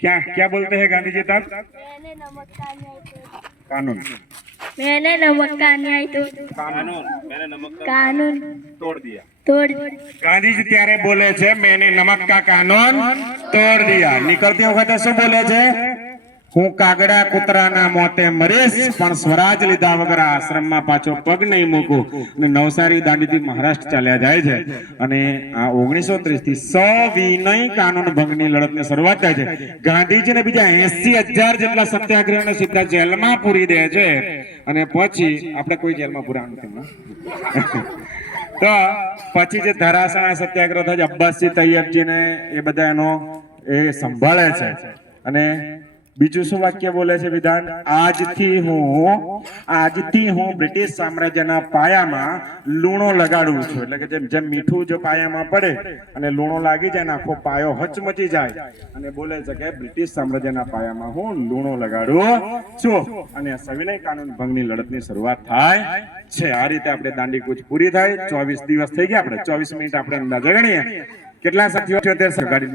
क्या क्या बोलते हैं गांधी जी तब? कानून मैंने नमक का अन्याय कानून तोड़ दिया। तोड़ गांधी जी त्यारे बोले छे मैंने नमक का कानून तोड़ दिया। निकलती वखते શું બોલે છે? હું કાગડા કૂતરાના મોતે મરીશ પણ સ્વરાજ લીધા વગર આશ્રમમાં પાછો પગ નહીં મૂકું. અને નવસારી દાંડીથી મહારાષ્ટ્ર ચાલ્યા જાય છે અને આ 1930 થી સવિનય કાનૂન ભંગની લડતની શરૂઆત થાય છે. ગાંધીજીને બીજા 80,000 જેટલા સત્યાગ્રહીઓને સીધા જેલમાં પૂરી દે છે અને પછી આપણે કોઈ જેલમાં પૂરા નથી. તો પછી જે ધરાસણા સત્યાગ્રહ થાય અબ્બાસી તૈયબજીને એ બધા એનો એ સંભાળે છે. અને બીજું શું વાક્ય બોલે છે વિધાન? આજથી હું બ્રિટિશ સામ્રાજ્યના પાયામાં લૂણો લગાડું છું. એટલે કે જેમ જેમ મીઠું જો પાયામાં પડે અને લૂણો લાગી જાય ને આખો પાયો હચમચી જાય અને બોલે છે કે બ્રિટિશ સામ્રાજ્યના પાયામાં હું લૂણો લગાડું છું. અને સવિનય કાનૂન ભંગની લડતની શરૂઆત થાય છે. આ રીતે આપણે દાંડી કૂચ પૂરી થાય. 24 દિવસ થઈ ગયા. આપણે 24 મિનિટ આપણે અંદાજે ગણીએ કેટલા સાથીઓ છે તે ગાડી